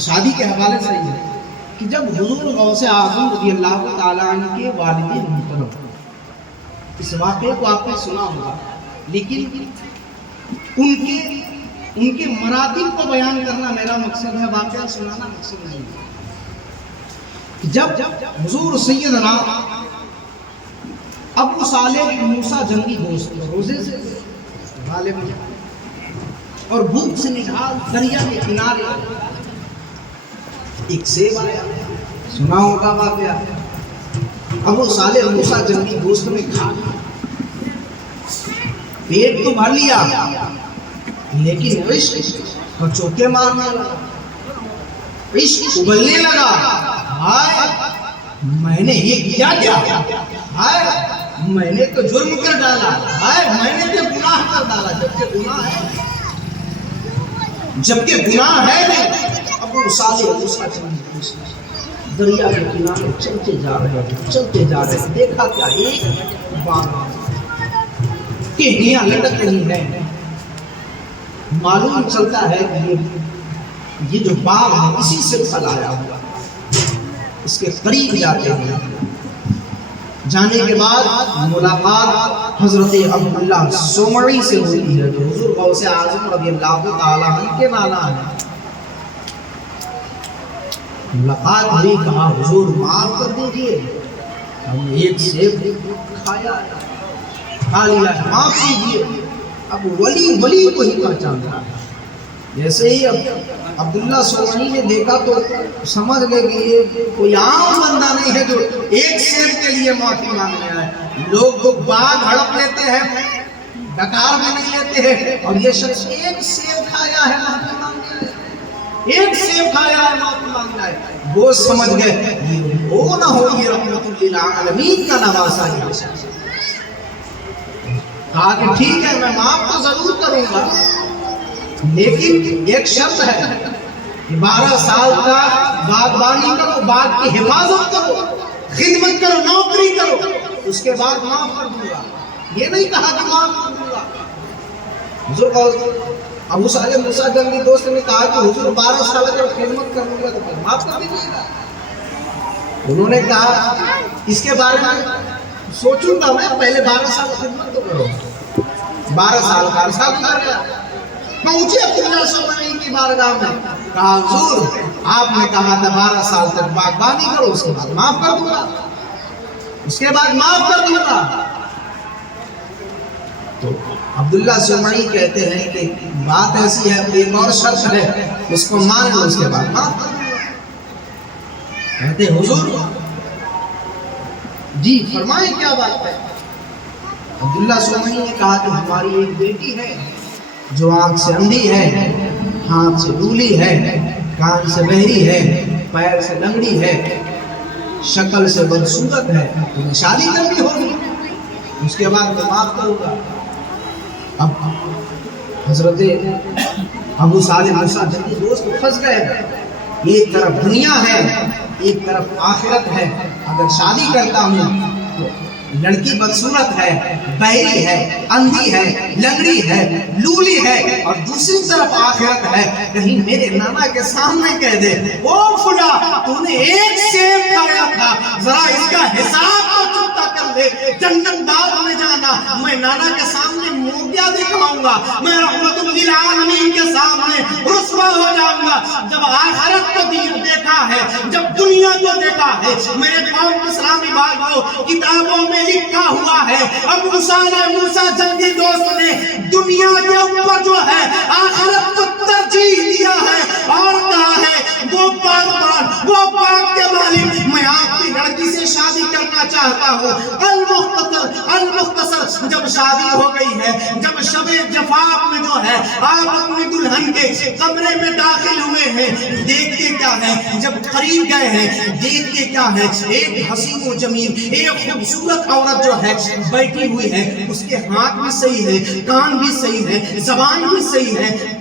شادی کے حوالے سے یہ ہے کہ جب حضور غوث اعظم رضی اللہ تعالیٰ عنہ کے والد محترم، اس واقعے کو آپ نے سنا ہوگا، لیکن ان کے مراتب کو بیان کرنا میرا مقصد ہے، واقعہ سنانا مقصد نہیں ہے۔ جب حضور سیدنا ابو صالح موسیٰ جنگی دوست روزے سے غالب اور بھوک سے نڈھال دریا کے کنارے ایک سیب آیا، سنا ہوگا واقعہ۔ ابو صالح موسیٰ جنگی دوست نے کھا پیٹ تو بھر لیا، لیکن عشق اور چوکے مارنے لگا، عشق ابلنے لگا۔ ہائے میں نے یہ کیا کیا، ہائے میں نے تو جرم کر ڈالا، ہائے میں نے تو گناہ کر ڈالا، جبکہ گناہ ہے۔ ابو صالح موسیٰ دریا کے کنارے چلتے جا رہے ہیں، دیکھا کیا ایک باغ ٹہنیاں لٹک رہی ہیں۔ معلوم چلتا ہے کہ یہ جو باغ ہے اسی سے پھل آیا ہوا۔ اس کے قریب جاتے ہیں، جانے کے بعد ملاقات حضرت عبداللہ سومری سے ہوئی ہے جو حضور غوث اعظم رضی اللہ تعالیٰ عنہ کے نانا ہے۔ ملاقات ہوئی، کہا حضور معاف کر دیجئے، ہم نے ایک سیب کھا لیا، معاف کیجئے۔ اب ولی کو ہی پہچانتا ہے۔ جیسے ہی عبداللہ سومری نے دیکھا تو سمجھ گئے کہ یہ کوئی عام بندہ نہیں ہے جو ایک سیب کے لیے معافی مانگ رہا ہے۔ لوگ تو باغ ہڑپ لیتے ہیں، ڈکار میں نہیں لیتے ہیں، اور یہ شخص ایک سیب کھایا ہے معافی مانگ رہا ہے، ایک سیب کھایا ہے معافی مانگ رہا ہے۔ وہ سمجھ گئے یہ وہ نہ ہو، یہ رحمت للعالمین کا نواسا ہے۔ کہا کہ ٹھیک ہے میں معاف تو ضرور کروں گا، لیکن ایک شرط ہے، 12 سال کا باغبانی کرو، باغ کی حفاظت کرو، خدمت کرو، نوکری کرو، اس کے بعد معاف کر دوں گا۔ یہ نہیں کہا کہ معاف کر دوں گا۔ حضور ابو صالح موسیٰ جنگی دوست نے کہا کہ حضور 12 سال کا خدمت کروں گا تو پھر معاف کر دیجیے گا۔ انہوں نے کہا اس کے بارے میں سوچوں گا میں، پہلے 12 سال خدمت تو کرو۔ 12 سال کا عرصہ گزر گیا، پہنچے عبداللہ سومری کی بارگاہ میں، کہا حضور آپ نے کہا تھا 12 سال تک باغبانی کرو، اس کے بعد معاف کر دوں گا، اس کے بعد معاف کر دوں گا۔ تو عبداللہ سومری کہتے ہیں کہ بات ایسی ہے، ایک اور شرط ہے، اس کو مان لو، اس کے بعد معاف کر دوں گا۔ کہتے حضور جی فرمائیں کیا بات ہے۔ عبداللہ سومری نے کہا کہ ہماری ایک بیٹی ہے جو آنکھ سے اندھی ہے، ہاتھ سے لولی ہے، کان سے بہری ہے، پیر سے لنگڑی ہے، شکل سے بدصورت ہے، تمہیں شادی کرنی ہوگی، اس کے بعد میں معاف کروں گا۔ اب حضرت ابو صالح موسیٰ جنگی دوست پھنس گئے، ایک طرف دنیا ہے ایک طرف آخرت ہے، اگر شادی کرتا ہوں تو لڑکی بدصورت ہے، بہری ہے، اندھی ہے، لنگڑی ہے، لولی ہے، اور دوسری طرف آخرت ہے، کہیں میرے نانا کے سامنے کہہ دے او فلا تو نے ایک سیب کھایا تھا، ذرا اس کا حساب تو چکتا کر لے، جنت باغ میں جانا، میں نانا کے سامنے موقع دکھاؤں گا، میں رحمت للعالمین کے سامنے رسوا ہو جاؤں گا۔ جب آخرت کو دیکھا ہے، جب دنیا کو دیکھا ہے، میرے قوم اسلامی بھائیوں کتابوں میں لکھا ہوا ہے ابو صالح موسیٰ جنگی دوست نے دنیا کے اوپر جو ہے آخرت کو ترجیح دیا ہے، اور کہا ہے وہ باغبان، وہ باغ کے مالک، میں آپ کی لڑکی سے شادی کرنا چاہتا ہوں۔ المختصر جب شادی ہو گئی ہے، جب شب جفاف میں جو ہے آپ اپنی دلہن کے کمرے میں داخل ہوئے ہیں، دیکھتے کیا ہے، جب قریب گئے ہیں دیکھتے کیا ہے، ایک حسین و جمیل، ایک خوبصورت عورت جو ہے بیٹھی ہوئی ہے، اس کے ہاتھ بھی صحیح ہے، کان بھی صحیح ہے، زبان بھی صحیح ہے،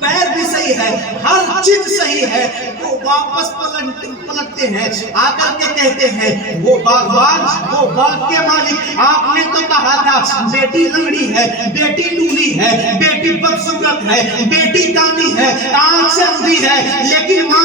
پیر بھی صحیح ہے، ہر چیز صحیح ہے۔ وہ واپس پلٹتے ہیں، آ کر کے کہتے ہیں وہ باغبان، وہ باغ کے مالک، آپ نے تو کہا تھا بیٹی لنگڑی ہے، بیٹی لولی ہے، بیٹی بدصورت ہے، بیٹی کانی ہے، آنکھ سے اندھی ہے، لیکن ماں